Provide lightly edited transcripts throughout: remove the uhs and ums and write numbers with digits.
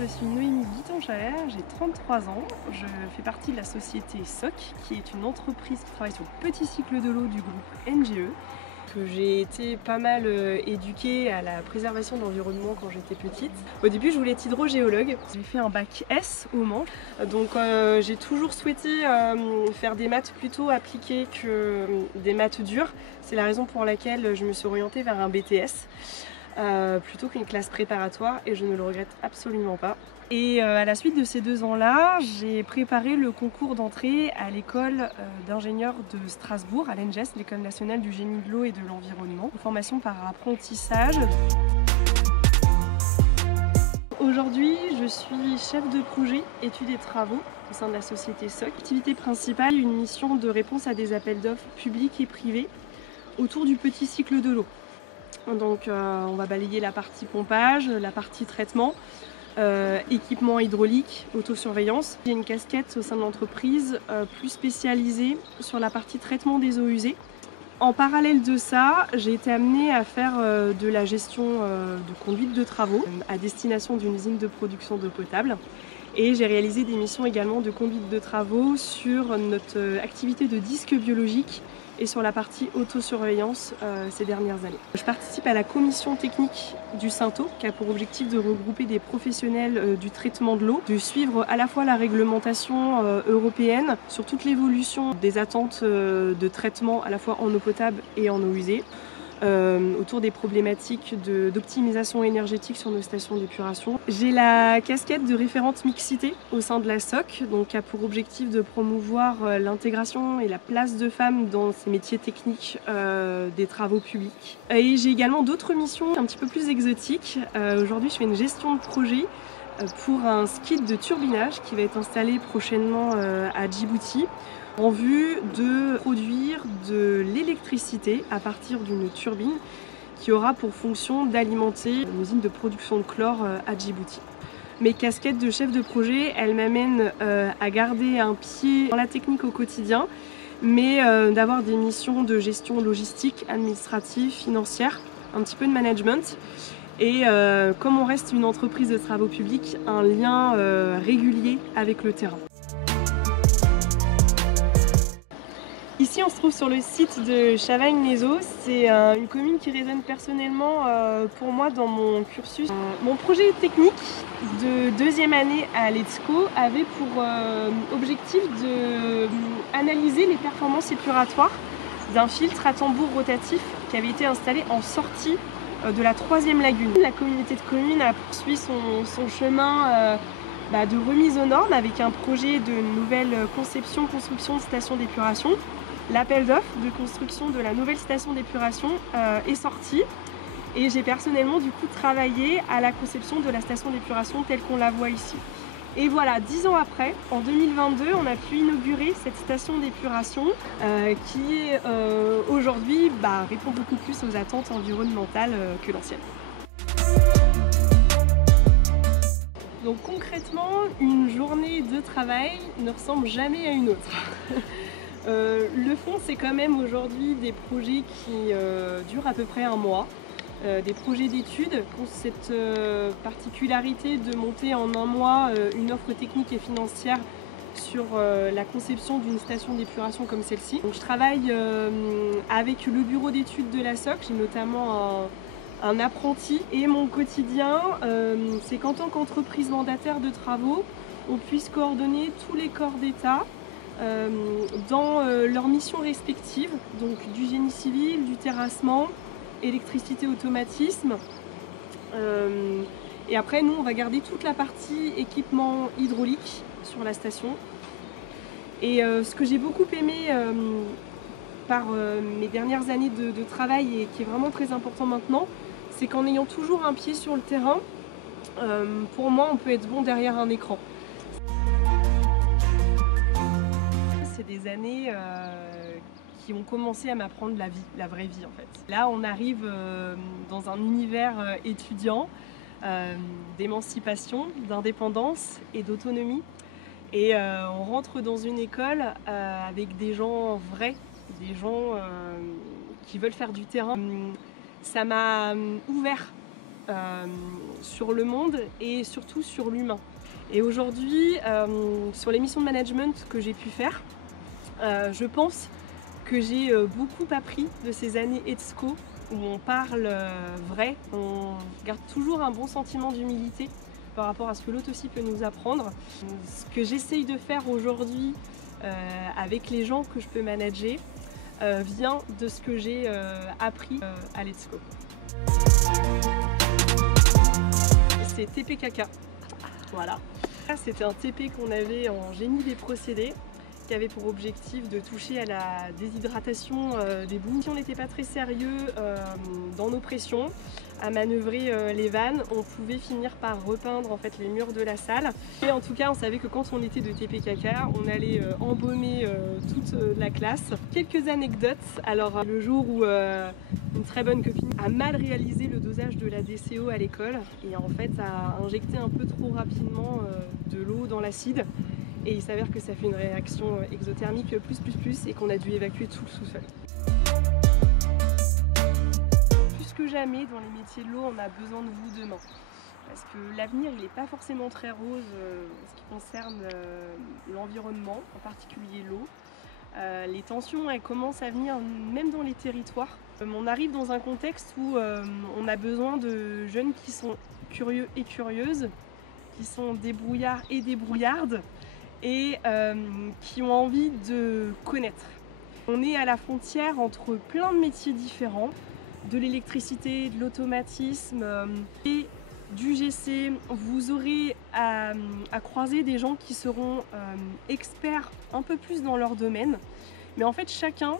je suis Noémie Guiton-Chalère, j'ai 33 ans, je fais partie de la société SOC, qui est une entreprise qui travaille sur le petit cycle de l'eau du groupe NGE. J'ai été pas mal éduquée à la préservation de l'environnement quand j'étais petite. Au début, je voulais être hydrogéologue. J'ai fait un bac S au Mans, donc j'ai toujours souhaité faire des maths plutôt appliquées que des maths dures. C'est la raison pour laquelle je me suis orientée vers un BTS. Plutôt qu'une classe préparatoire, et je ne le regrette absolument pas. Et à la suite de ces 2 ans-là, j'ai préparé le concours d'entrée à l'école d'ingénieurs de Strasbourg, à l'ENGES, l'École nationale du génie de l'eau et de l'environnement, une formation par apprentissage. Aujourd'hui, je suis chef de projet études et travaux au sein de la société SOC. L'activité principale, une mission de réponse à des appels d'offres publics et privés autour du petit cycle de l'eau. Donc on va balayer la partie pompage, la partie traitement, équipement hydraulique, autosurveillance. J'ai une casquette au sein de l'entreprise plus spécialisée sur la partie traitement des eaux usées. En parallèle de ça, j'ai été amenée à faire de la gestion de conduite de travaux à destination d'une usine de production d'eau potable. Et j'ai réalisé des missions également de conduite de travaux sur notre activité de disque biologique et sur la partie autosurveillance ces dernières années. Je participe à la commission technique du Synto, qui a pour objectif de regrouper des professionnels du traitement de l'eau, de suivre à la fois la réglementation européenne sur toute l'évolution des attentes de traitement à la fois en eau potable et en eau usée, autour des problématiques d'optimisation énergétique sur nos stations d'épuration. J'ai la casquette de référente mixité au sein de la SOC, donc qui a pour objectif de promouvoir l'intégration et la place de femmes dans ces métiers techniques des travaux publics. Et j'ai également d'autres missions un petit peu plus exotiques. Aujourd'hui, je fais une gestion de projet pour un skid de turbinage qui va être installé prochainement à Djibouti, en vue de produire de l'électricité à partir d'une turbine qui aura pour fonction d'alimenter une usine de production de chlore à Djibouti. Mes casquettes de chef de projet, elles m'amènent à garder un pied dans la technique au quotidien, mais d'avoir des missions de gestion logistique, administrative, financière, un petit peu de management. Et comme on reste une entreprise de travaux publics, un lien régulier avec le terrain. Ici, on se trouve sur le site de Chavagnes-les-Eaux. C'est une commune qui résonne personnellement pour moi dans mon cursus. Mon projet technique de 2e année à l'ETSCO avait pour objectif d'analyser les performances épuratoires d'un filtre à tambour rotatif qui avait été installé en sortie de la 3e lagune. La communauté de communes a poursuivi son chemin de remise aux normes avec un projet de nouvelle construction de stations d'épuration. L'appel d'offres de construction de la nouvelle station d'épuration est sorti et j'ai personnellement du coup travaillé à la conception de la station d'épuration telle qu'on la voit ici. Et voilà, 10 ans après, en 2022, on a pu inaugurer cette station d'épuration qui aujourd'hui répond beaucoup plus aux attentes environnementales que l'ancienne. Donc concrètement, une journée de travail ne ressemble jamais à une autre. Le fond, c'est quand même aujourd'hui des projets qui durent à peu près 1 mois, des projets d'études qui ont cette particularité de monter en 1 mois une offre technique et financière sur la conception d'une station d'épuration comme celle-ci. Donc je travaille avec le bureau d'études de la SOC, j'ai notamment un apprenti, et mon quotidien, c'est qu'en tant qu'entreprise mandataire de travaux, on puisse coordonner tous les corps d'État dans leurs missions respectives, donc du génie civil, du terrassement, électricité, automatisme. Et après, nous, on va garder toute la partie équipement hydraulique sur la station. Et ce que j'ai beaucoup aimé par mes dernières années de travail et qui est vraiment très important maintenant, c'est qu'en ayant toujours un pied sur le terrain, pour moi, on peut être bon derrière un écran. C'est des années qui ont commencé à m'apprendre la vie, la vraie vie en fait. Là, on arrive dans un univers étudiant, d'émancipation, d'indépendance et d'autonomie. Et on rentre dans une école avec des gens vrais, des gens qui veulent faire du terrain. Ça m'a ouvert sur le monde et surtout sur l'humain. Et aujourd'hui, sur les missions de management que j'ai pu faire, je pense que j'ai beaucoup appris de ces années EDSCO où on parle vrai, on garde toujours un bon sentiment d'humilité par rapport à ce que l'autre aussi peut nous apprendre. Ce que j'essaye de faire aujourd'hui avec les gens que je peux manager vient de ce que j'ai appris à l'EDSCO. C'est TPKK. Voilà. C'était un TP qu'on avait en génie des procédés qui avait pour objectif de toucher à la déshydratation des boues. Si on n'était pas très sérieux dans nos pressions, à manœuvrer les vannes, on pouvait finir par repeindre en fait les murs de la salle. Et en tout cas, on savait que quand on était de TPKK, on allait embaumer toute la classe. Quelques anecdotes. Alors, le jour où une très bonne copine a mal réalisé le dosage de la DCO à l'école et en fait a injecté un peu trop rapidement de l'eau dans l'acide. Et il s'avère que ça fait une réaction exothermique plus et qu'on a dû évacuer tout le sous-sol. Plus que jamais, dans les métiers de l'eau, on a besoin de vous demain. Parce que l'avenir, il n'est pas forcément très rose en ce qui concerne l'environnement, en particulier l'eau. Les tensions, elles commencent à venir même dans les territoires. On arrive dans un contexte où on a besoin de jeunes qui sont curieux et curieuses, qui sont débrouillards et débrouillardes, et qui ont envie de connaître. On est à la frontière entre plein de métiers différents, de l'électricité, de l'automatisme et du GC. Vous aurez à croiser des gens qui seront experts un peu plus dans leur domaine, mais en fait chacun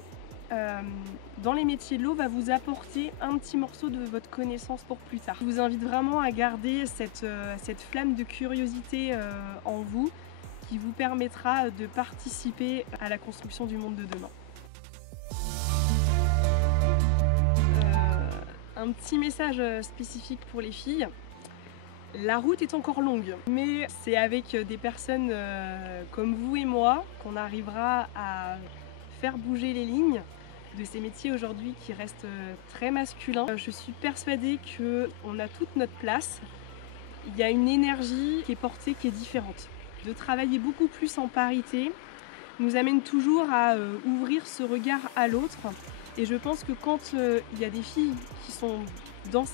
dans les métiers de l'eau va vous apporter un petit morceau de votre connaissance pour plus tard. Je vous invite vraiment à garder cette flamme de curiosité en vous, qui vous permettra de participer à la construction du monde de demain. Un petit message spécifique pour les filles. La route est encore longue, mais c'est avec des personnes comme vous et moi qu'on arrivera à faire bouger les lignes de ces métiers aujourd'hui qui restent très masculins. Je suis persuadée qu'on a toute notre place. Il y a une énergie qui est portée, qui est différente. De travailler beaucoup plus en parité nous amène toujours à ouvrir ce regard à l'autre. Et je pense que quand il y a des filles qui sont dans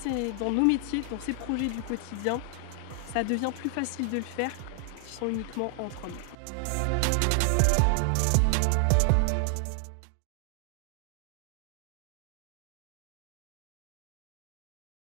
nos métiers, dans ces projets du quotidien, ça devient plus facile de le faire, qui sont uniquement entre hommes.